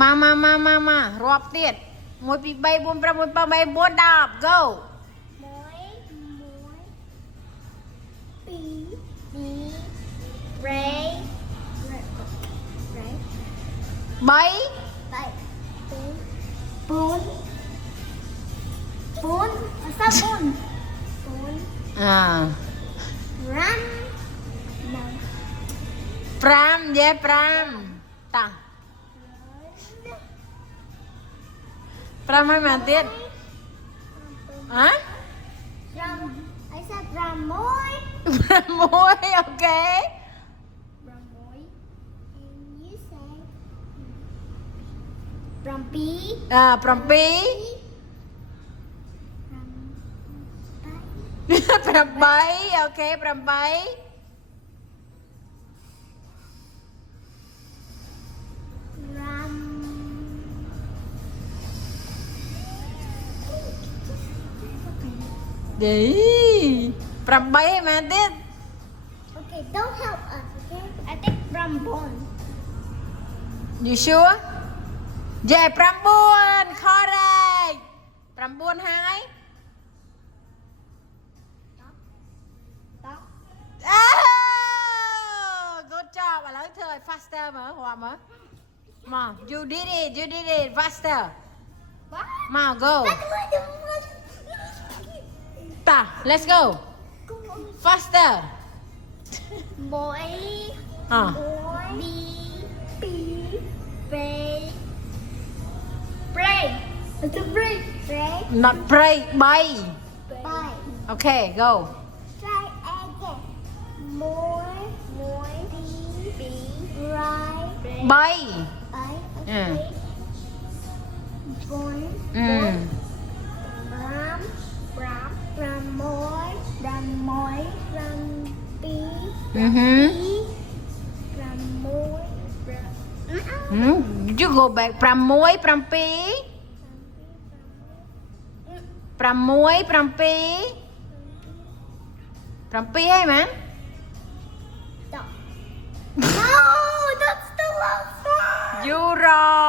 มาរាប់ទៀត1 2 3 4 5 6 7 8 9 10 go 5 yeah 5តា5ហើយមែនទៀតហ៎I said 6 6 okay 6 and you say 7 8 okay 8 Đi 8 mà tiếp Okay, don't help us, okay? I think from bone. You sure? Yeah 9 correct 9 hai good job ឥឡូវធ្វើឲ្យ faster មើលរាប់មើលមក you did it faster What? មក go តា let's go faster Mỗi đi pray. It's a pray. Pray. not pray bay Bye. okay go Try again. Mỗi đi right. bay Bye. Ừ. Okay. Bốn. You go back 6 7 6 7 ហើយមែន Stop. No, that's the last one. You wrong